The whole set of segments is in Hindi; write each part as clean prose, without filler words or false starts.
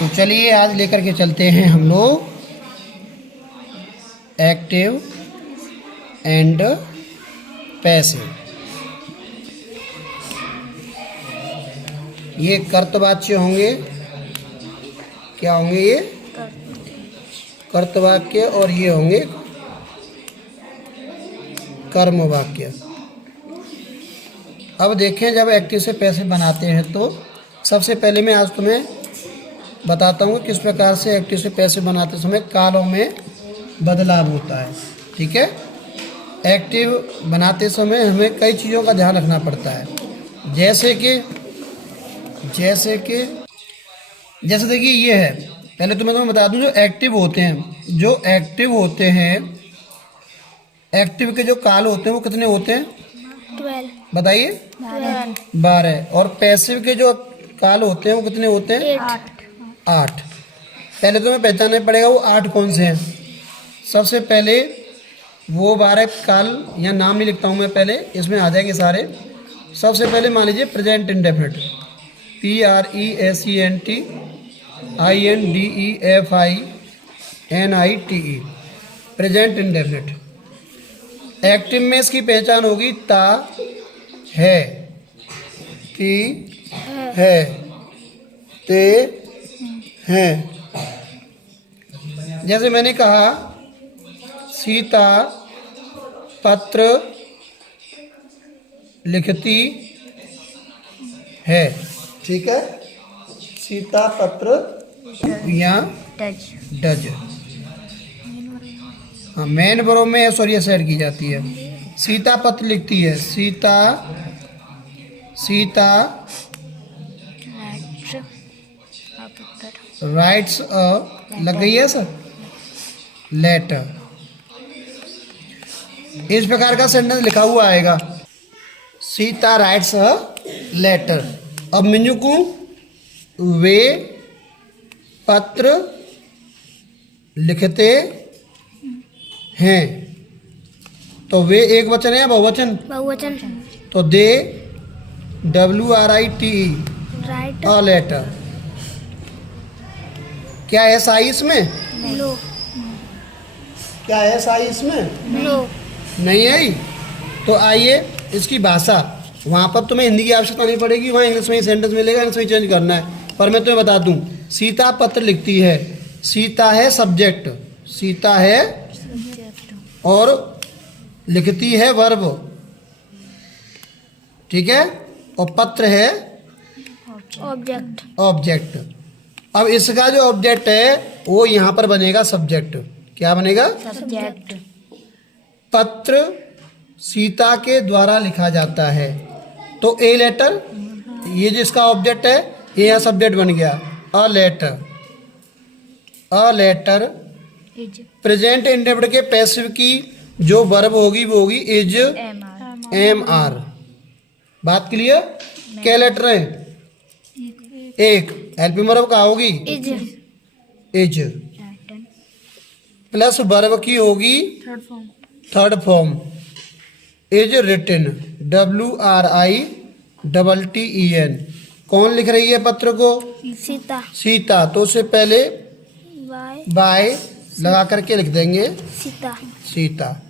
तो चलिए आज लेकर के चलते हैं हम लोग एक्टिव एंड पैसिव। ये कर्तवाच्य होंगे। क्या होंगे ये? कर्तवाक्य। और ये होंगे कर्म वाक्य। अब देखें, जब एक्टिव से पैसिव बनाते हैं तो सबसे पहले मैं आज तुम्हें बताता हूँ किस प्रकार से एक्टिव से पैसिव बनाते समय कालों में बदलाव होता है। ठीक है। एक्टिव बनाते समय हमें कई चीज़ों का ध्यान रखना पड़ता है। जैसे देखिए ये है। पहले तो मैं तुम्हें बता दूं, जो एक्टिव होते हैं एक्टिव के जो काल होते हैं वो कितने होते हैं? 12। बताइए। 12। और पैसिव के जो काल होते हैं वो कितने होते हैं? 8। पहले तो हमें पहचानना पड़ेगा वो 8 कौन से हैं। सबसे पहले वो 12 काल, या नाम नहीं लिखता हूँ मैं, पहले इसमें आ जाएंगे सारे। सबसे पहले मान लीजिए present indefinite, PRESENTINDEFINITE, present indefinite. Active में इसकी पहचान होगी ता, है, ती, है, ते, हैं। जैसे मैंने कहा सीता पत्र लिखती है। ठीक है। सीता पत्र या डज। हाँ, मेन वर्ब में एस और एस ऐड की जाती है। सीता पत्र लिखती है। सीता राइट्स अ, लग गई है सर, लेटर। इस प्रकार का सेंटेंस लिखा हुआ आएगा, सीता राइट्स अ लेटर। अब मिन्युकू वे पत्र लिखते हैं। तो वे एक वचन है या बहुवचन? बहुवचन। तो they, WRITE, write. A letter. क्या एस आई इसमें? नो। क्या एस आई इसमें? नो। नहीं आई। तो आइए इसकी भाषा, वहाँ पर तुम्हें हिंदी की आवश्यकता नहीं पड़ेगी, वहाँ इंग्लिश में ही सेंटेंस मिलेगा, इंग्लिश में चेंज करना है। पर मैं तुम्हें बता दूँ, सीता पत्र लिखती है। सीता है सब्जेक्ट, सीता है, और लिखती है वर्ब। ठीक है। और पत्र है ऑब्जेक्ट। अब इसका जो ऑब्जेक्ट है वो यहाँ पर बनेगा सब्जेक्ट। क्या बनेगा? सब्जेक्ट। पत्र सीता के द्वारा लिखा जाता है। तो ए लेटर, ये जिसका ऑब्जेक्ट है, ये यहाँ सब्जेक्ट बन गया। A letter. प्रेजेंट इंडेफिनिट के पैसिव की जो वर्ब होगी वो होगी इज, MR। बात क्लियर? क्या लेटर है? एक। हेल्पिंग वर्ब का होगी इज, प्लस वर्ब की होगी third form, is written, WRITTEN। कौन लिख रही है पत्र को? सीता। तो उससे पहले बाय लगा करके लिख देंगे सीता।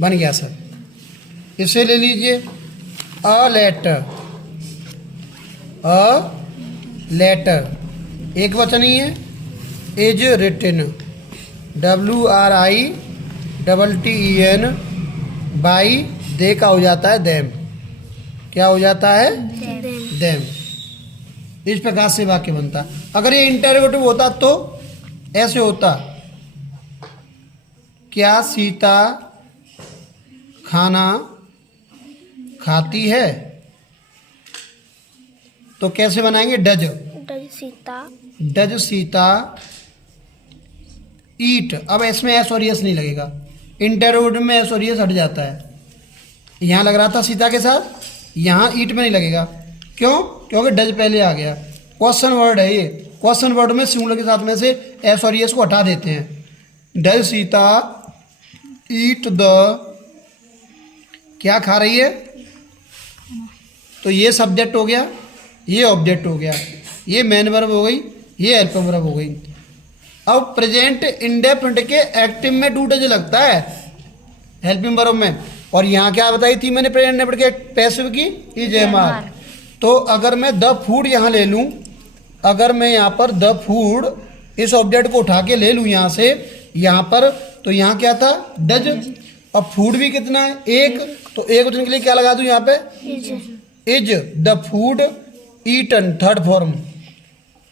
बन गया सर। इसे ले लीजिए, अ लेटर एक वचन ही है, इज रिटन, WRITTEN, बाई दे का हो जाता है देम। क्या हो जाता है? देम। इस प्रकार से वाक्य बनता। अगर ये इंटरोगेटिव होता तो ऐसे होता, क्या सीता खाना खाती है? तो कैसे बनाएंगे? डज सीता ईट। अब इसमें एस और यस नहीं लगेगा, इंटरोगेटिव में एस और यस हट जाता है। यहाँ लग रहा था सीता के साथ, यहाँ ईट में नहीं लगेगा। क्यों? क्योंकि डज पहले आ गया। क्वेश्चन वर्ड है ये। क्वेश्चन वर्ड में सिंगुलर के साथ में से एस और यस को हटा देते हैं। डज सीता ईट द, क्या खा रही है? तो ये सब्जेक्ट हो गया, ये ऑब्जेक्ट हो गया, ये मेन वर्ब हो गई, ये हेल्पिंग वर्ब हो गई। अब प्रेजेंट इंडेफिनिट के एक्टिव में डू डज लगता है हेल्पिंग वर्ब में, और यहाँ क्या बताई थी मैंने प्रेजेंट इंडेफिनिट के पैसिव की इज एम आर। तो अगर मैं द फूड यहाँ ले लूँ, अगर मैं यहाँ पर द फूड इस ऑब्जेक्ट को उठा के ले लूँ यहाँ से यहाँ पर, तो यहाँ क्या था डज, अब फूड भी कितना है एक, तो एक वचन के लिए क्या लगा दूँ यहाँ पे is the food eaten, third form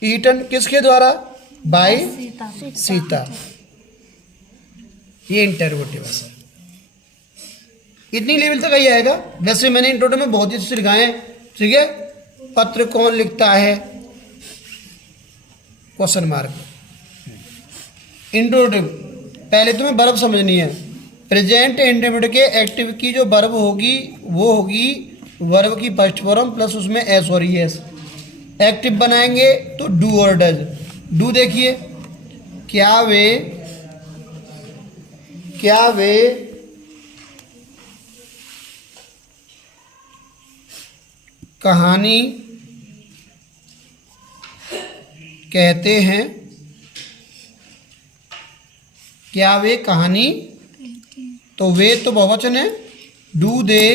eaten किसके द्वारा बाय सीता। ये इंटरोगेटिव है। इतनी लेवल तक ही आएगा। वैसे मैंने इंट्रोडक्शन में बहुत ही अच्छे लिखाए हैं, ठीक है। पत्र कौन लिखता है क्वेश्चन मार्क। इंट्रोडक्टिव पहले तुम्हें वर्ब समझनी है। प्रेजेंट इंडेफिनिट के एक्टिव की जो वर्ब होगी वो होगी वर्ब की फर्स्ट फॉर्म प्लस उसमें एस और एस। एक्टिव बनाएंगे तो डू और डज। डू देखिए क्या वे कहानी कहते हैं, क्या वे कहानी, तो वे तो बहुवचन है, do they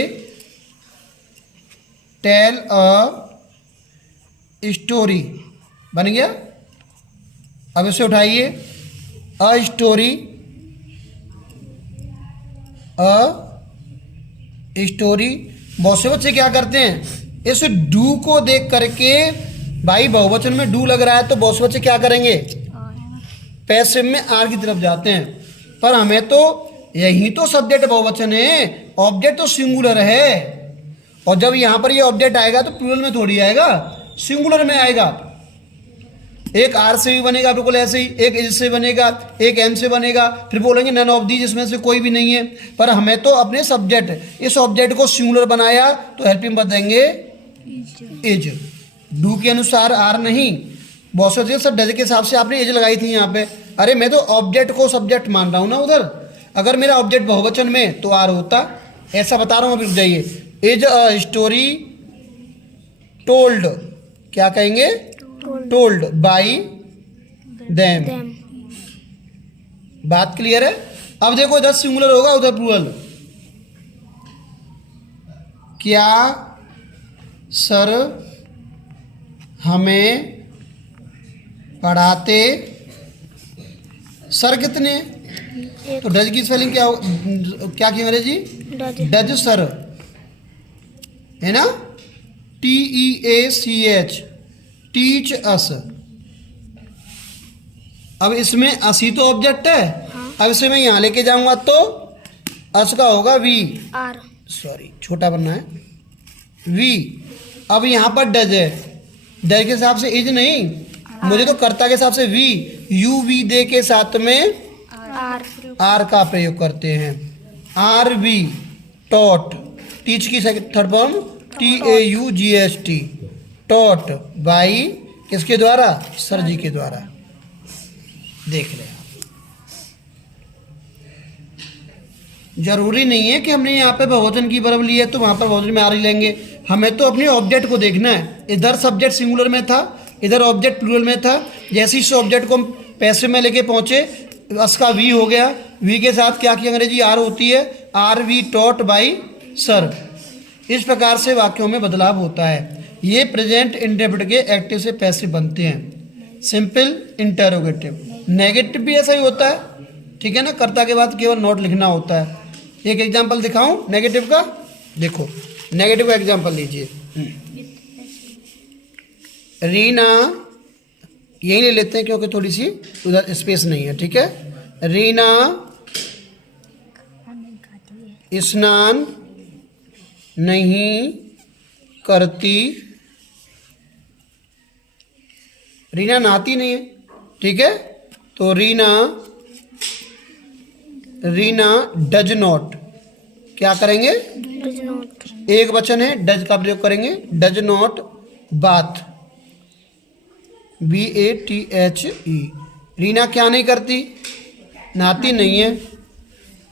tell a story बन गया। अब इसे उठाइए अ स्टोरी बहुत से बच्चे क्या करते हैं इस डू को देख करके, भाई बहुवचन में डू लग रहा है तो बहुत से बच्चे क्या करेंगे पैसिव में आर की तरफ जाते हैं, पर हमें तो यही तो सब्जेक्ट बहुवचन है, ऑब्जेक्ट तो सिंगुलर है। और जब यहाँ पर ये ऑब्जेक्ट आएगा तो प्लूरल में थोड़ी आएगा, सिंगुलर में आएगा। एक आर से भी बनेगा बिल्कुल ऐसे ही, एक इज से बनेगा, एक एम से बनेगा, फिर बोलेंगे नन ऑफ दीज, इसमें से कोई भी नहीं है। पर हमें तो अपने सब्जेक्ट इस ऑब्जेक्ट को सिंगुलर बनाया तो हेल्पिंग वर्ब देंगे इज। डू के अनुसार आर नहीं, बहुत से सब डज के हिसाब से आपने इज लगाई थी यहाँ पे। अरे मैं तो ऑब्जेक्ट को सब्जेक्ट मान रहा हूँ ना उधर, अगर मेरा ऑब्जेक्ट बहुवचन में तो आर होता, ऐसा बता रहा हूँ। अभी रुक जाइए। इज अ स्टोरी टोल्ड, क्या कहेंगे टोल्ड बाई देम। बात क्लियर है। अब देखो इधर सिंगुलर होगा उधर प्लूरल। क्या सर हमें पढ़ाते, सर कितने, तो डज की स्पेलिंग क्या क्या की अंग्रेजी डज सर है ना, TEACH टीच अस। अब इसमें असी तो ऑब्जेक्ट है, अब इसे मैं यहाँ लेके जाऊंगा तो अस का होगा वी, सॉरी छोटा बनना है वी। अब यहाँ पर डज है, डज के हिसाब से इज नहीं, मुझे तो कर्ता के हिसाब से वी, यू वी दे के साथ में आर का प्रयोग करते हैं। आर वी टॉट, टीच की third form TAUGHT taught by किसके द्वारा सर जी के द्वारा। देख लें जरूरी नहीं है कि हमने यहाँ पे बहुवचन की वर्ब ली है तो वहाँ पर बहुवचन में आर ही लेंगे, हमें तो अपने ऑब्जेक्ट को देखना है। इधर सब्जेक्ट सिंगुलर में था, इधर ऑब्जेक्ट प्लूरल में था। जैसे इस ऑब्जेक्ट को हम पैसिव में लेके पहुँचे, उसका वी हो गया, वी के साथ क्या की अंग्रेजी आर होती है, are we taught by sir. इस प्रकार से वाक्यों में बदलाव होता है। ये प्रेजेंट इंडेफिनिट के एक्टिव से पैसिव बनते हैं। सिंपल इंटरोगेटिव, नेगेटिव भी ऐसा ही होता है, ठीक है ना, कर्ता के बाद केवल नॉट लिखना होता है। एक एग्जांपल दिखाऊं नेगेटिव का, देखो नेगेटिव का एग्जांपल लीजिए। रीना, यही ले लेते हैं क्योंकि थोड़ी सी उधर स्पेस नहीं है, ठीक है। रीना स्नान नहीं करती, रीना नहाती नहीं है, ठीक है। तो रीना डज नॉट, क्या करेंगे एक वचन है, डज का प्रयोग करेंगे, does not bath, BATHE। Reena क्या नहीं करती, नहाती नहीं है,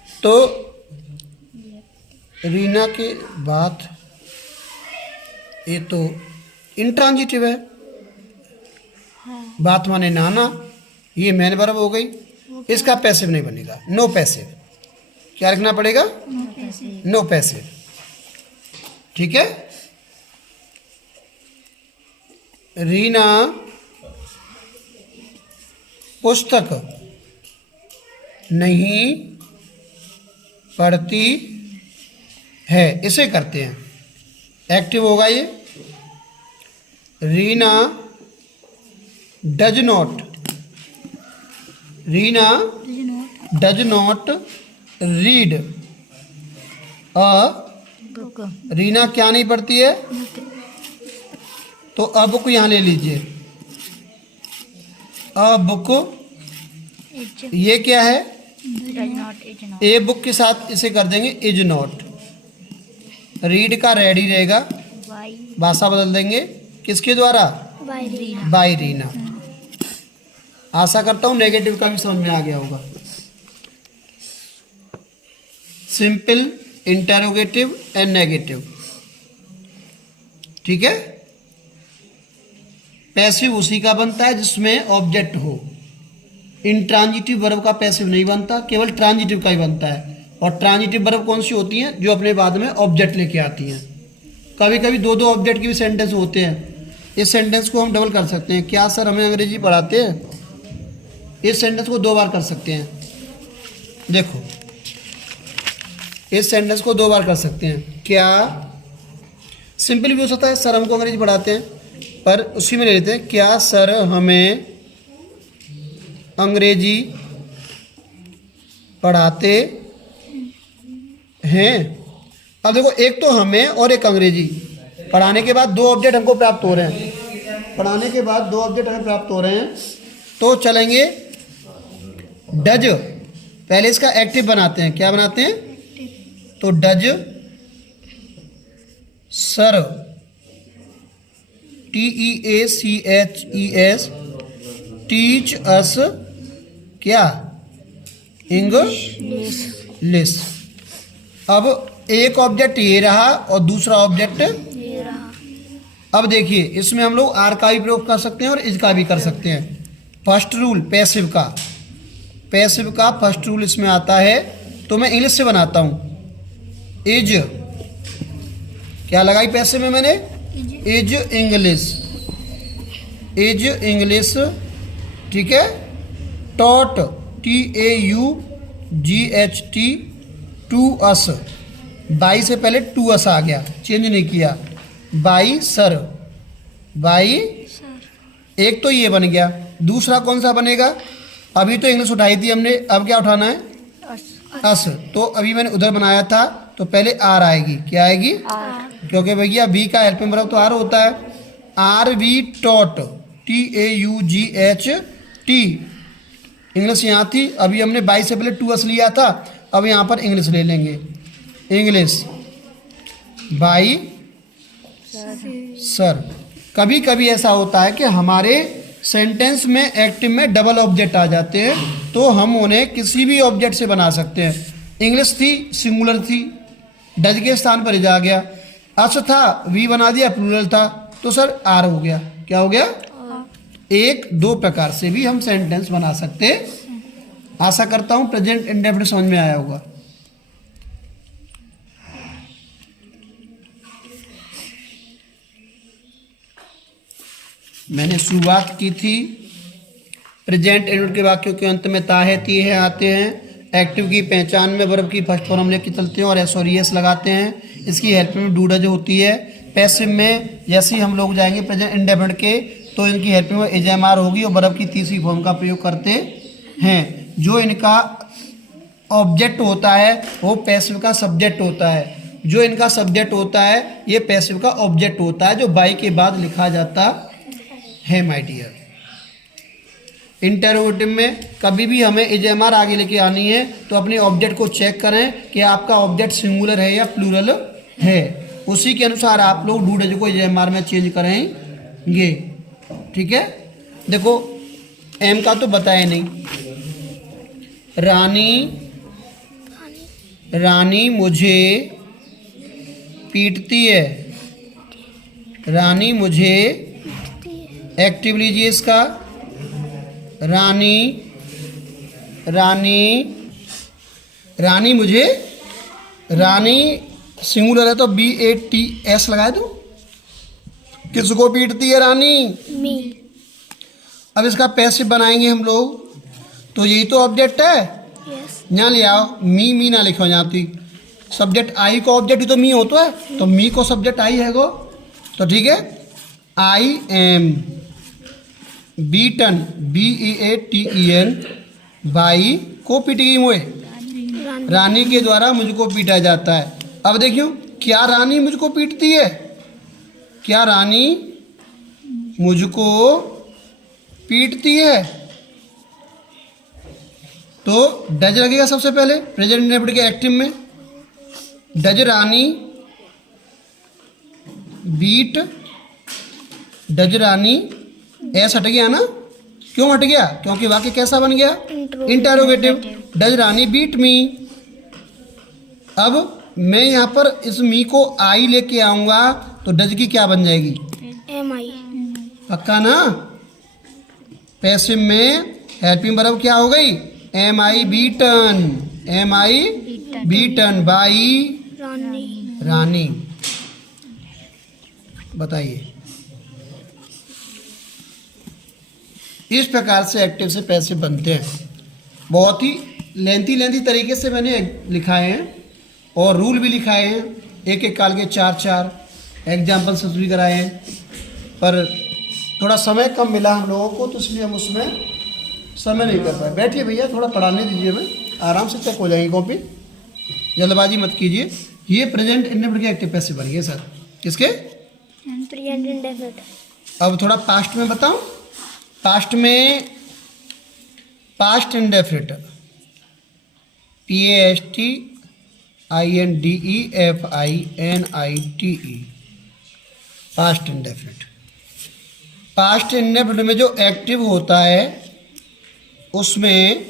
तो रीना के बात, ये तो इंट्रांजिटिव है, बात माने नहाना, ये मेन वर्ब हो गई। इसका पैसिव नहीं बनेगा, नो पैसिव। क्या लिखना पड़ेगा? No passive. ठीक है। रीना पुस्तक नहीं पढ़ती है, इसे करते हैं, एक्टिव होगा ये। Reena does not, Reena does not read a, Reena क्या नहीं पढ़ती है? तो अ बुक यहाँ ले लीजिए, अ बुक, ये क्या है? ए बुक के साथ इसे कर देंगे इज नॉट। रीड का रेडी रहेगा, भाषा बदल देंगे, किसके द्वारा? बाय रीना। आशा करता हूँ नेगेटिव का भी समझ में आ गया होगा। Simple, interrogative and negative. ठीक है। पैसिव उसी का बनता है जिसमें ऑब्जेक्ट हो। इंट्रांजिटिव वर्ब का पैसिव नहीं बनता, केवल ट्रांजिटिव का ही बनता है। और ट्रांजिटिव वर्ब कौन सी होती हैं? जो अपने बाद में ऑब्जेक्ट लेके आती हैं। कभी कभी दो दो ऑब्जेक्ट के भी सेंटेंस होते हैं। इस सेंटेंस को हम डबल कर सकते हैं। क्या सर हमें अंग्रेजी पढ़ाते हैं? इस सेंटेंस को दो बार कर सकते हैं। देखो, इस सेंटेंस को दो बार कर सकते हैं। क्या, सिंपल भी हो सकता है सर हमको अंग्रेजी पढ़ाते हैं, पर उसी में ले लेते हैं। क्या सर हमें अंग्रेजी पढ़ाते हैं? अब देखो, एक तो हमें और एक अंग्रेजी। पढ़ाने के बाद दो ऑब्जेक्ट हमको प्राप्त हो रहे हैं। पढ़ाने के बाद दो ऑब्जेक्ट हमें प्राप्त हो रहे हैं, तो चलेंगे डज। पहले इसका एक्टिव बनाते हैं। क्या बनाते हैं? तो does sir, TEACHES, teach us क्या? इंग्लिश। अब एक ऑब्जेक्ट ये रहा और दूसरा ऑब्जेक्ट ये रहा। अब देखिए, इसमें हम लोग आर का भी प्रयोग कर सकते हैं और इज का भी कर सकते हैं। फर्स्ट रूल पैसिव का, पैसिव का फर्स्ट रूल इसमें आता है, तो मैं इंग्लिश से बनाता हूँ। इज, क्या लगाई पैसिव में मैंने? Is English, is English. ठीक है। Taught, TAUGHT, to us. By से पहले टू अस आ गया, चेंज नहीं किया। बाई सर, बाई, एक तो ये बन गया। दूसरा कौन सा बनेगा? अभी तो इंग्लिश उठाई थी हमने, अब क्या उठाना है? अस। तो अभी मैंने उधर बनाया था, तो पहले आर आएगी। क्या आएगी? क्योंकि भैया वी का हेल्पिंग वर्ब तो आर होता है। Are we taught, TAUGHT। English यहाँ थी, अभी हमने बाई से पहले टू अस लिया था, अब यहाँ पर इंग्लिश ले लेंगे। English by sir. कभी कभी ऐसा होता है कि हमारे सेंटेंस में एक्टिव में डबल ऑब्जेक्ट आ जाते हैं, तो हम उन्हें किसी भी ऑब्जेक्ट से बना सकते हैं। इंग्लिश थी, सिंगुलर थी, डज के स्थान पर आ गया। अस था, वी बना दिया, प्लूरल था, तो सर आर हो गया। क्या हो गया? एक दो प्रकार से भी हम सेंटेंस बना सकते हैं। आशा करता हूं प्रेजेंट इंडेफिनिट समझ में आया होगा। मैंने शुरुआत की थी प्रेजेंट इंडेफिनिट के वाक्यों के अंत में ता है, ती है आते हैं। एक्टिव की पहचान में वर्ब की फर्स्ट फॉर्म लेके चलते हैं और एस और एस लगाते हैं। इसकी हेल्प में डू डज होती है। पैसिव में जैसे ही हम लोग जाएंगे प्रेजेंट इंडेफिनिट के, तो इनकी हेल्प में एजएमआर होगी और वर्ब की तीसरी फॉर्म का प्रयोग करते हैं। जो इनका ऑब्जेक्ट होता है वो पैसिव का सब्जेक्ट होता है। जो इनका सब्जेक्ट होता है ये पैसिव का ऑब्जेक्ट होता है, जो बाई के बाद लिखा जाता है माय डियर। इंटरोगेटिव में कभी भी हमें एजएमआर आगे लेके आनी है, तो अपने ऑब्जेक्ट को चेक करें कि आपका ऑब्जेक्ट सिंगुलर है या प्लूरल है। उसी के अनुसार आप लोग डू डज को एजएमआर में चेंज करेंगे। ठीक है। देखो, एम का तो बताया नहीं। रानी मुझे पीटती है। रानी मुझे एक्टिव लीजिए इसका। रानी, रानी, रानी मुझे, रानी सिंगुलर है तो BATS लगाए दो। किसको पीटती है रानी? मी। अब इसका पैसिव बनाएंगे हम लोग, तो यही तो ऑब्जेक्ट है। यस। यहाँ ले आओ, मी ना लिखो जाती। सब्जेक्ट आई को ऑब्जेक्ट ही तो मी होता है, तो मी को सब्जेक्ट आई है गो, तो ठीक है। I am beaten, BEATEN by को पीटी गई मुझे, रानी। रानी के द्वारा मुझको पीटा जाता है। अब देखियो, क्या रानी मुझको पीटती है? क्या रानी मुझको पीटती है? तो डज लगेगा सबसे पहले प्रेजेंट इंडेफिनिट के एक्टिव में। Does Rani beat, does Rani, S हट गया ना? क्यों हट गया? क्योंकि वाक्य कैसा बन गया? Interrogative. Does Rani beat me. अब मैं यहाँ पर इस मी को आई लेके आऊंगा तो डज की क्या बन जाएगी? MI। पक्का ना? पैसिव में हेल्पिंग वर्ब क्या हो गई? MI beaten, MI beaten by Rani. Rani. बताइए, इस प्रकार से एक्टिव से पैसिव बनते हैं। बहुत ही लेंथी तरीके से मैंने लिखाए हैं और रूल भी लिखाए हैं, एक एक काल के 4 एग्जाम्पल्स भी कराए हैं, पर थोड़ा समय कम मिला हम लोगों को, तो इसलिए हम उसमें समय नहीं कर पाए। बैठिए भैया, थोड़ा पढ़ाने दीजिए, मैं आराम से चेक हो जाएगी कॉपी, जल्दबाजी मत कीजिए। ये प्रेजेंट इंडेफिनिट के एक्टिव पैसिव बन गए सर। किसके? Present indefinite. अब थोड़ा पास्ट में बताऊं। पास्ट में past indefinite PASTINDEFINITE past indefinite. Past indefinite में जो एक्टिव होता है उसमें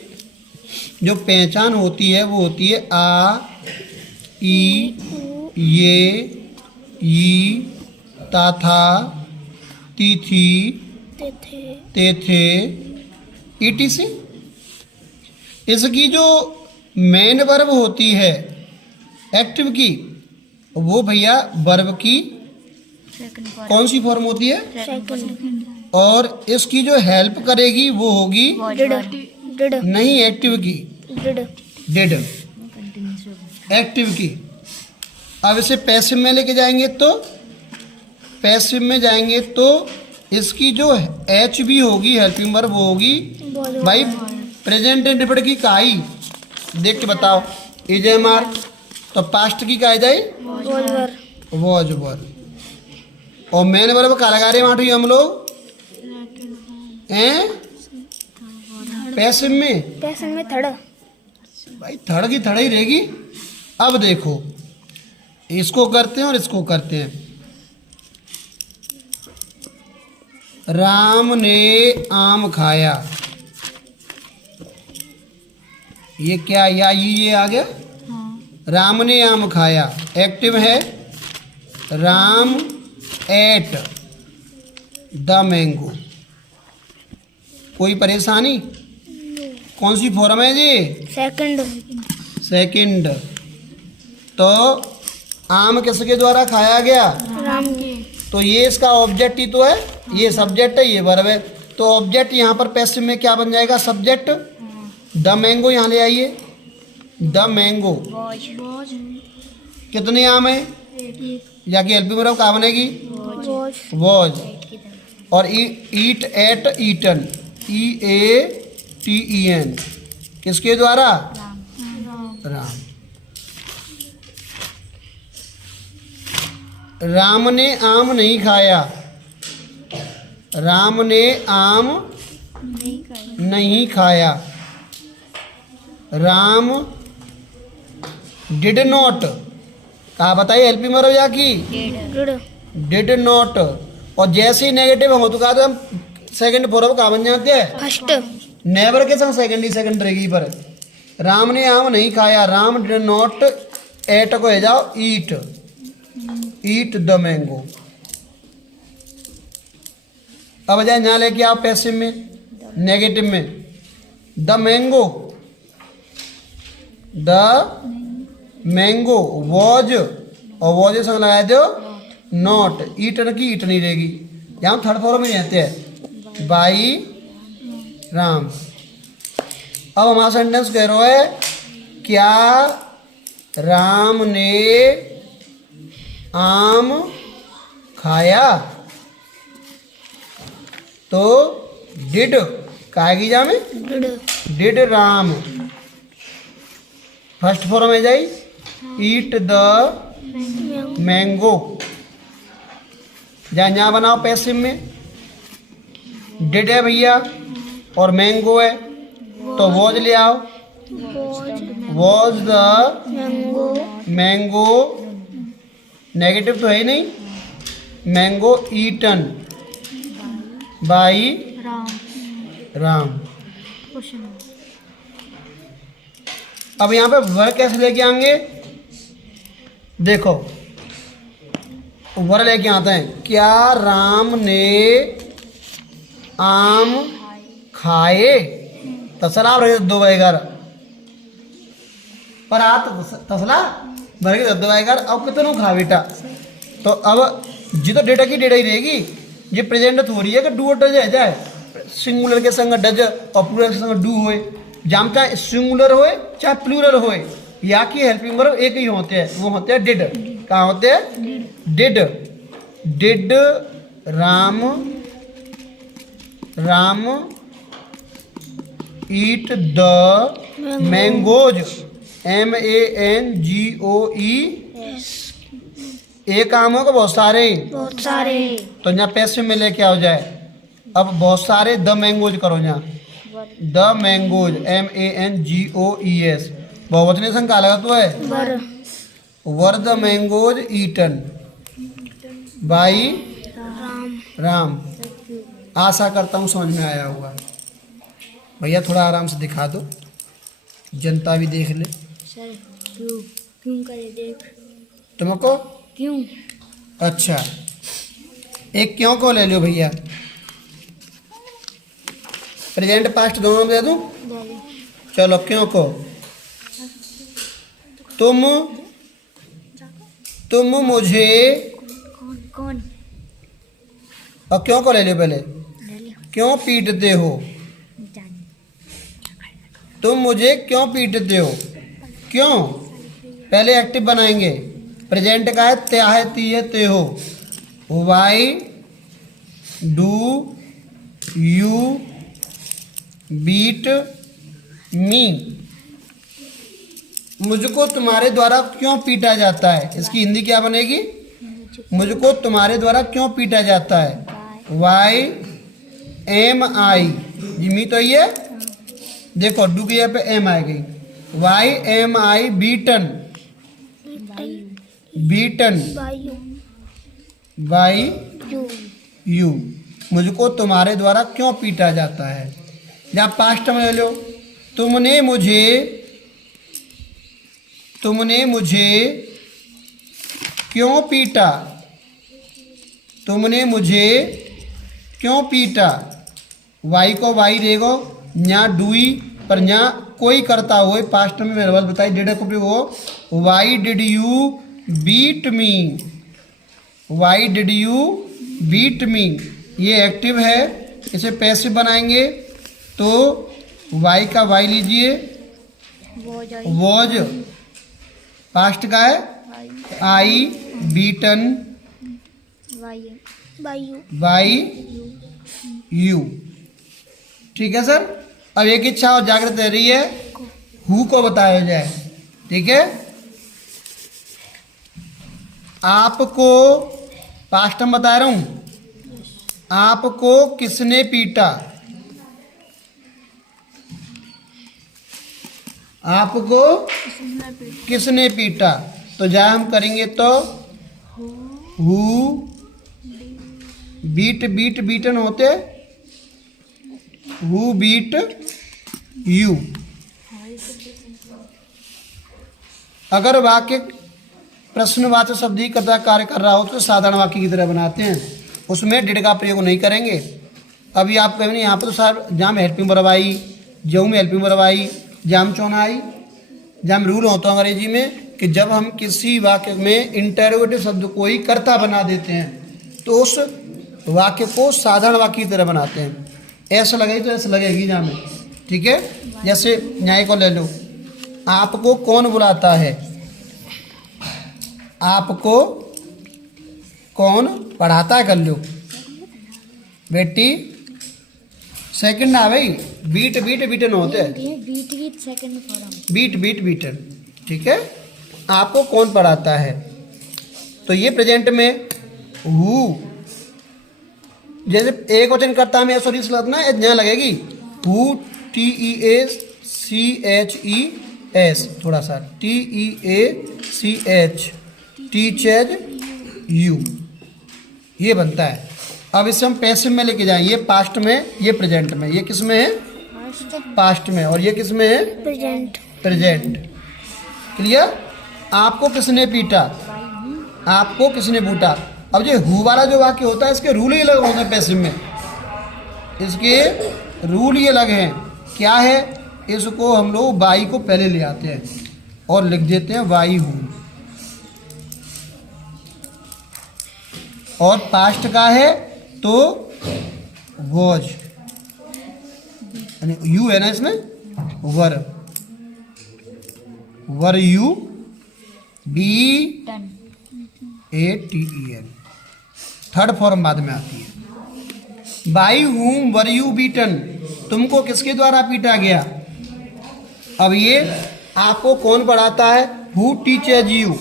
जो पहचान होती है वो होती है आ, ई, ये, ई, ता था, ती थी, ते थे, ETC। इसकी जो मेन वर्ब होती है एक्टिव की, वो भैया वर्ब की कौन सी फॉर्म होती है? सेकंड। और इसकी जो हेल्प करेगी वो होगी डिड। नहीं, एक्टिव की, डिड। डिड, एक्टिव की। अब इसे पैसिव में लेके जाएंगे तो, पैसिव में जाएंगे तो इसकी जो एच भी होगी हेल्पिंग वर्ब वो होगी भाई प्रेजेंट इंडेफिनिट की काई। देख के बताओ, EJMR। तो पास्ट की का जाए वॉज वर। और मेन वर्ब का लगा रहे माठू हम लोग हैं पैसिव में। पैसिव में थर्ड। भाई थर्ड की थर्ड ही रहेगी। अब देखो, इसको करते हैं और इसको करते हैं। राम ने आम खाया, ये क्या, या ये आ गया। राम ने आम खाया एक्टिव है। Ram at the mango. कोई परेशानी? कौन सी फॉर्म है जी? सेकंड। सेकंड। तो आम किसके द्वारा खाया गया? राम के। तो ये इसका ऑब्जेक्ट ही तो है, ये सब्जेक्ट है, ये वर्ब है। तो ऑब्जेक्ट यहाँ पर पैसिव में क्या बन जाएगा? सब्जेक्ट। द मैंगो यहाँ ले आइए। The mango. कितने आम है? जाके हेल्पिंग वर्ब कहाँ बनेगी? वॉज। और ईट एट ईटन, EATEN किसके द्वारा? राम। राम ने आम नहीं खाया। राम ने आम नहीं खाया। Ram did not. कहा बताइए हेल्पिंग वर्ब या की? Did not. और जैसे ही नेगेटिव हो तो कहा तो हम सेकंड फॉर्म कहाँ बन जाते हैं? फर्स्ट। नेवर के संग सेकंड ही सेकंड रहेगी। पर राम ने आम नहीं खाया, राम डिड नॉट एट को है जाओ ईट, ईट द मैंगो। अब जाए यहाँ लेके आओ पैसिव में, नेगेटिव में। The mango, the mango was, और वॉज संग लगा दो नॉट, ईटन की ईट नहीं रहेगी। यहाँ थर्ड फॉर्म में रहते हैं बाई राम। अब हमारा सेंटेंस कह रहा है क्या राम ने आम खाया, तो डिड काय की जा में डिड राम। फर्स्ट फॉर्म में जाई ईट द मैंगो, जहाँ बनाओ पैसिव में, डिड है भैया और मैंगो है तो वॉज ले आओ, वॉज द मैंगो, नेगेटिव तो है ही नहीं, मैंगो ईटन बाई राम। अब यहाँ पे वर कैसे लेके आएंगे, देखो वर लेके आते हैं क्या राम ने आम खाए, तसला रहे दो बैगर पर आ तसला भर के दो बैगर। अब कितनों खा बेटा, तो अब जी तो डेटा की डेटा ही रहेगी, ये प्रेजेंट थोड़ी है कि डू और डज है जाए, सिंगुलर के संग डज और प्लूरल के संग डू होए, जहाँ चाहे सिंगुलर होए चाहे प्लूरल होए, या की हेल्पिंग वर्ब एक ही होते हैं, वो होते हैं डिड। कहाँ होते हैं did, did Ram, Ram eat the mangoes, MANGOE, एक आम होगा बहुत सारे, तो यहाँ पैसे में लेके आओ जाए। अब बहुत सारे द मैंगोज करो, यहाँ द मैंगोज MANGOES, बहुवचन संख्या लगा तो है were the mangoes eaten by Ram. आशा करता हूँ समझ में आया होगा। भैया थोड़ा आराम से दिखा दो, जनता भी देख ले। सर क्यों करे देख तुमको क्यों? अच्छा एक क्यों को ले लो भैया, प्रेजेंट पास्ट दोनों में दे दूं। चलो क्यों को, तुम मुझे, कौन और क्यों को ले लो पहले, क्यों पीटते हो, तुम मुझे क्यों पीटते हो, क्यों पहले एक्टिव बनाएंगे, प्रेजेंट का है त्या है ती है ते हो, why do you beat me, मुझको तुम्हारे द्वारा क्यों पीटा जाता है, इसकी हिंदी क्या बनेगी, मुझको तुम्हारे द्वारा क्यों पीटा जाता है, वाई एम आई, मी तो ये देखो डू की यहाँ पे एम आ गई, why am I beaten, beaten by you, मुझको तुम्हारे द्वारा क्यों पीटा जाता है। जहाँ पास्ट में ले लो, तुमने मुझे क्यों पीटा, तुमने मुझे क्यों पीटा, वाई को वाई देगो, यहाँ डुई पर यहाँ कोई करता हो पास्ट में मेरे बताई डेटा को भी हो, why did you beat me, why did you beat me, ये एक्टिव है, इसे पैसिव बनाएंगे तो वाई का वाई लीजिए, वॉज पास्ट का है आई बीटन बाई यू। ठीक है सर। अब एक इच्छा और जागृत रह रही है, हु को बताया जाए। ठीक है, आपको पास्ट में बता रहा हूं, आपको किसने पीटा, आपको किसने पीटा, तो जहाँ हम करेंगे तो हु बीट बीटन होते, हु बीट यू। अगर वाक्य प्रश्नवाचक शब्द ही कर्ता कार्य कर रहा हो तो साधारण वाक्य की तरह बनाते हैं, उसमें डिड का प्रयोग नहीं करेंगे। अभी आप कहें नहीं यहाँ पे तो सर जाम हेल्पिंग वर्ब आई, जऊ में हेल्पिंग वर्ब आई, जाम चौना आई। जाम रूल होता है अंग्रेजी में कि जब हम किसी वाक्य में इंटरोगेटिव शब्द को ही कर्ता बना देते हैं तो उस वाक्य को साधारण वाक्य की तरह बनाते हैं। ऐसा लगेगी तो ऐसा लगेगी जाम में, ठीक है। जैसे न्याय को ले लो, आपको कौन बुलाता है, आपको कौन पढ़ाता है, कर लो बेटी। सेकंड ना भाई, बीट बीट बीटन होते हैं, बीट की second form. Beat beat beaten, ठीक है। आपको कौन पढ़ाता है, तो ये प्रेजेंट में हु, जैसे एक वचन करता में सॉरी लगना यहाँ लगेगी हु, TEACHES, थोड़ा सा TEACH, टीचर यू, ये बनता है। अब इसे हम पैसिव में लेके जाएं, ये पास्ट में, ये प्रेजेंट में, ये किस में है, पास्ट में, और ये किस में है, प्रेजेंट। प्रेजेंट। क्लियर। आपको किसने पीटा, आपको किसने बूटा। अब जो हु वाला जो वाक्य होता है इसके रूल ही अलग होते हैं पैसिव में, इसके रूल ही अलग हैं। क्या है, इसको हम लोग वाई को पहले ले आते हैं और लिख देते हैं वाई हूँ, और पास्ट का है तो वॉज, यानी यू है ना इसमें, were you BATEN, third form बाद में आती है। By whom were you beaten, तुमको किसके द्वारा पीटा गया। अब ये आपको कौन पढ़ाता है, हु टीचर्स यू,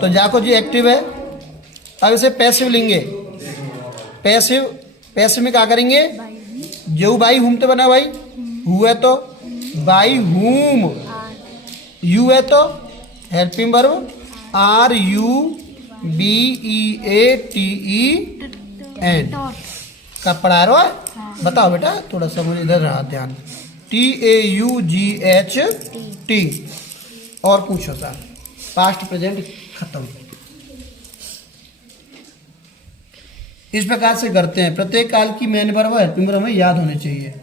तो जाको जी एक्टिव है। अब इसे पैसिव लेंगे, पैसिव में क्या करेंगे, जो बाई हुम तो बना भाई, हु है तो बाई हुम, यू है तो हेल्पिंग वर्ब RUBEATEN का पढ़ा रहा है। बताओ बेटा, थोड़ा सा मुझे इधर रहा ध्यान, TAUGHT, और पूछो सर, पास्ट प्रेजेंट खत्म। इस प्रकार से करते हैं। प्रत्येक काल की मेन वर्ब और हेल्पिंग वर्ब हमें याद होने चाहिए।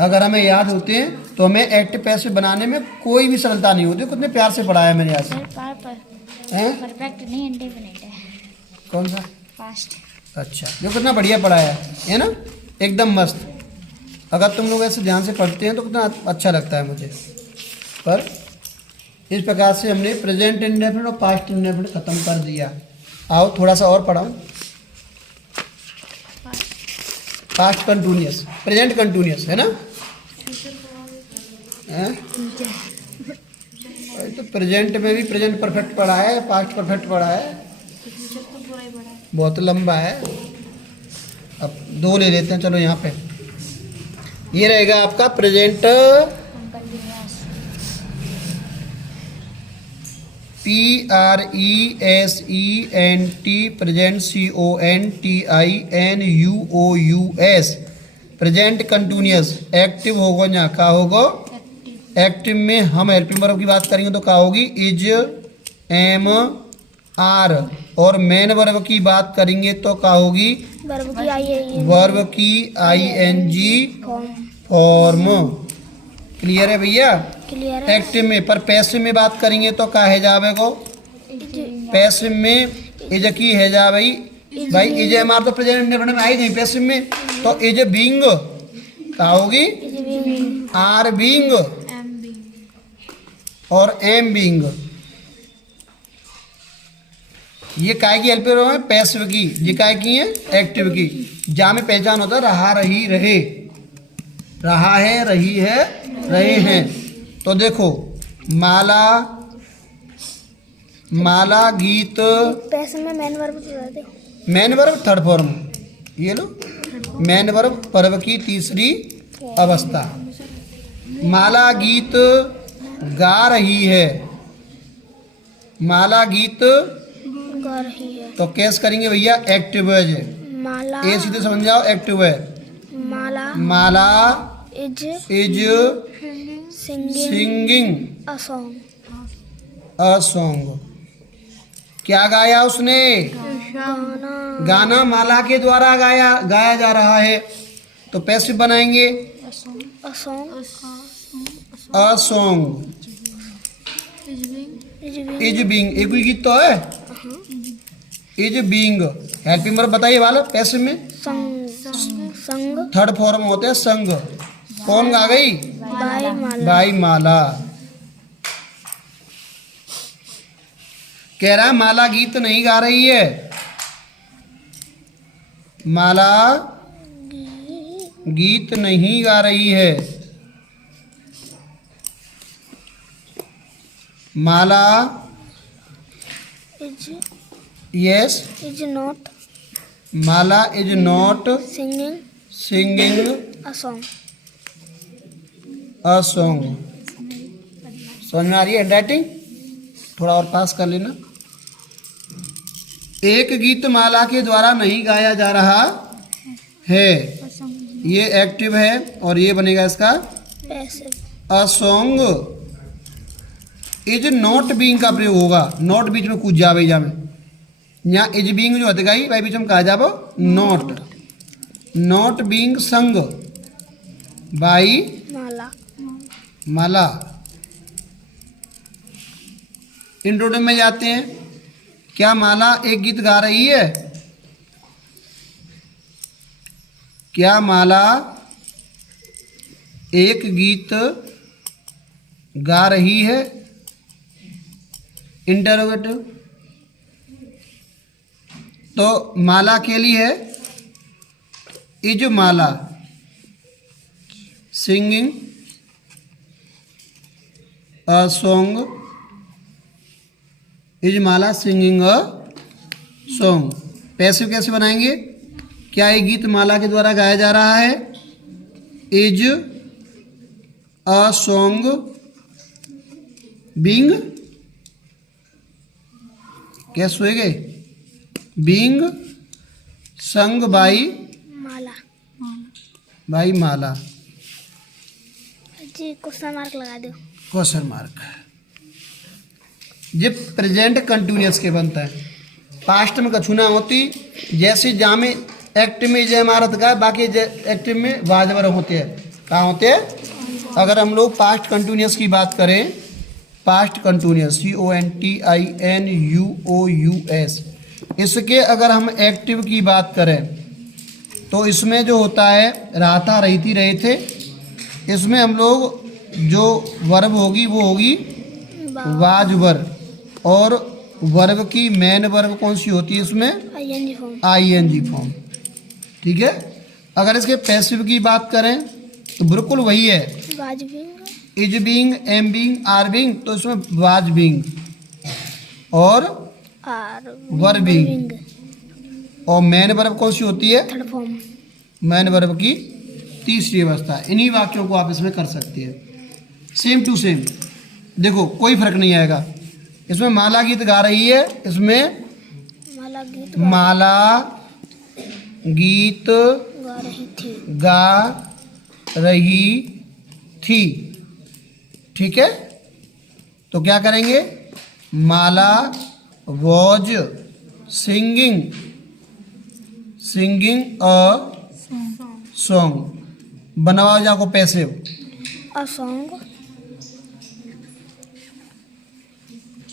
अगर हमें याद होते हैं तो हमें एक्टिव पैसिव बनाने में कोई भी सरलता नहीं होती। कितने प्यार से पढ़ाया मैंने आज, परफेक्ट नहीं, इंडेफिनिट है। कौन सा, पास्ट। अच्छा, जो कितना बढ़िया पढ़ाया है ना, एकदम मस्त। अगर तुम लोग ऐसे ध्यान से पढ़ते हैं तो कितना अच्छा लगता है मुझे। पर इस प्रकार से हमने प्रेजेंट इंडेफिनिट और पास्ट इंडेफिनिट खत्म कर दिया। आओ थोड़ा सा और पढ़ाओ। पास्ट कंटिन्यूअस, प्रेजेंट कंटिन्यूअस है ना, तो प्रेजेंट में भी प्रेजेंट परफेक्ट पढ़ा है, पास्ट परफेक्ट पढ़ा है, बहुत लंबा है। अब दो ले लेते हैं, चलो यहाँ पे ये रहेगा आपका present PRESENT, present CONTINUOUS, present continuous. Active होगा यहाँ का होगा, एक्टिव में हम हेल्पिंग वर्ब की बात करेंगे तो क्या होगी, इज, एम, आर, और मेन वर्ब की बात करेंगे तो क्या होगी, वर्ब की ING फॉर्म। क्लियर है भैया। क्लियर एक्टिव में, पर पैसिव में बात करेंगे तो क्या है जावे को, पैसिव में इज की है जा भाई, इज हमारा तो प्रेजेंट इंडेफिनिट में आई नहीं, पैसिव में तो इज बीइंग क्या होगी, आर बीइंग और एम बीइंग। ये काय की हेल्प है, पैसिव की, ये काय की है, एक्टिव की। जहाँ में पहचान होता है रहा, रही, रहे, रहा है, रही है, रहे हैं। तो देखो माला, माला गीत, पैसे में मैन वर्ब दे, मैन वर्ब थर्ड फॉर्म, ये लो मैन वर्ब पर्व की तीसरी अवस्था। माला गीत गा रही है, माला गीत गा रही है, तो कैसे करेंगे भैया, एक्टिव है जे, माला, ए सीधे समझ जाओ, एक्टिव है। Mala, Mala is singing a song, a song. क्या गाया उसने, गाना, गाना माला के द्वारा गाया जा रहा है। तो पैसिव बनाएंगे A song. A song is being, एक भी गीत तो है इज बीइंग। हेल्पिंग वर्ब बताइए वाला पैसिव में Sung. Sung. थर्ड फॉर्म होते हैं संग। कौन गा गई? By Mala. बाई माला। कह रहा है माला गीत नहीं गा रही है। माला गीत नहीं गा रही है। माला Is yes not Mala is not singing singing a song. A song. समझ में आ रही है हैंडराइटिंग? थोड़ा और पास कर लेना। एक गीत माला के द्वारा नहीं गाया जा रहा है, ये एक्टिव है और ये बनेगा इसका Passive. A song is not being का प्रयोग होगा। नॉट बीच में कूद जावे जावे, यहाँ इज बीइंग जो हटेगा ही भाई बीच में कहा जाबो not. Not being sung by Mala. Mala. Introduction में जाते हैं। क्या माला एक गीत गा रही है? क्या माला एक गीत गा रही है? इंटरोगेटिव। तो माला के लिए है is Mala singing a song. Is Mala singing a song. Passive कैसे बनाएंगे? क्या ये गीत माला के द्वारा गाया जा रहा है? इज अ सॉन्ग बीइंग, कैसे हुए गए? Being sung by Mala. Mala. Ji question mark लगा दो। Question mark. ये प्रेजेंट कंटिन्यूअस के बनता है। पास्ट में कछु ना होती, जैसे जहाँ में एक्टिव में जय इमारत का, बाकी एक्टिव में वाजवर होते हैं। कहाँ होते हैं? अगर हम लोग पास्ट कंटिन्यूअस की बात करें, पास्ट कंटिन्यूअस CONTINUOUS, इसके अगर हम एक्टिव की बात करें तो इसमें जो होता है रहा था, रही थी, रहे थे। इसमें हम लोग जो वर्ब होगी वो होगी वाज वर्ब, और वर्ब की मेन वर्ब कौन सी होती है इसमें? ING form. ING form. ठीक है। अगर इसके पैसिव की बात करें तो बिल्कुल वही है। Was being. Is being, am being, are being, तो इसमें वाज बीइंग और Are वर बीइंग। और मेन वर्ब कौन सी होती है? Third form. मेन वर्ब की तीसरी अवस्था। इन्हीं वाक्यों को आप इसमें कर सकते हैं। सेम टू सेम, देखो कोई फर्क नहीं आएगा। इसमें माला गीत गा रही है, इसमें माला गीत माला गीत गा रही थी. गा रही थी। ठीक है। तो क्या करेंगे? माला वॉज सिंगिंग अ सॉन्ग। बनाओ जाको passive. A song.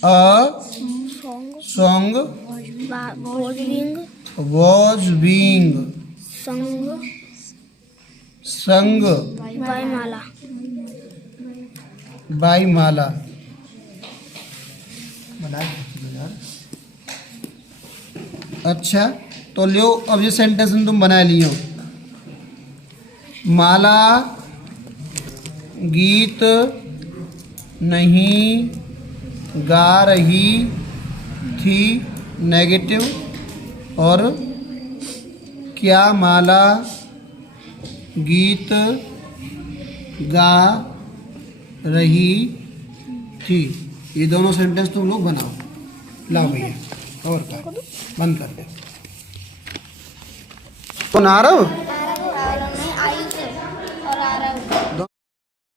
A Song. Song Was being was being sung संग by Mala. बाई माला। अच्छा, तो लो अब ये सेंटेंस तुम बना लियो। माला गीत नहीं गा रही थी, नेगेटिव। और क्या माला गीत गा रही थी। ये दोनों सेंटेंस तुम लोग बनाओ। लाओ भैया और कर बंद कर दे। तो नारव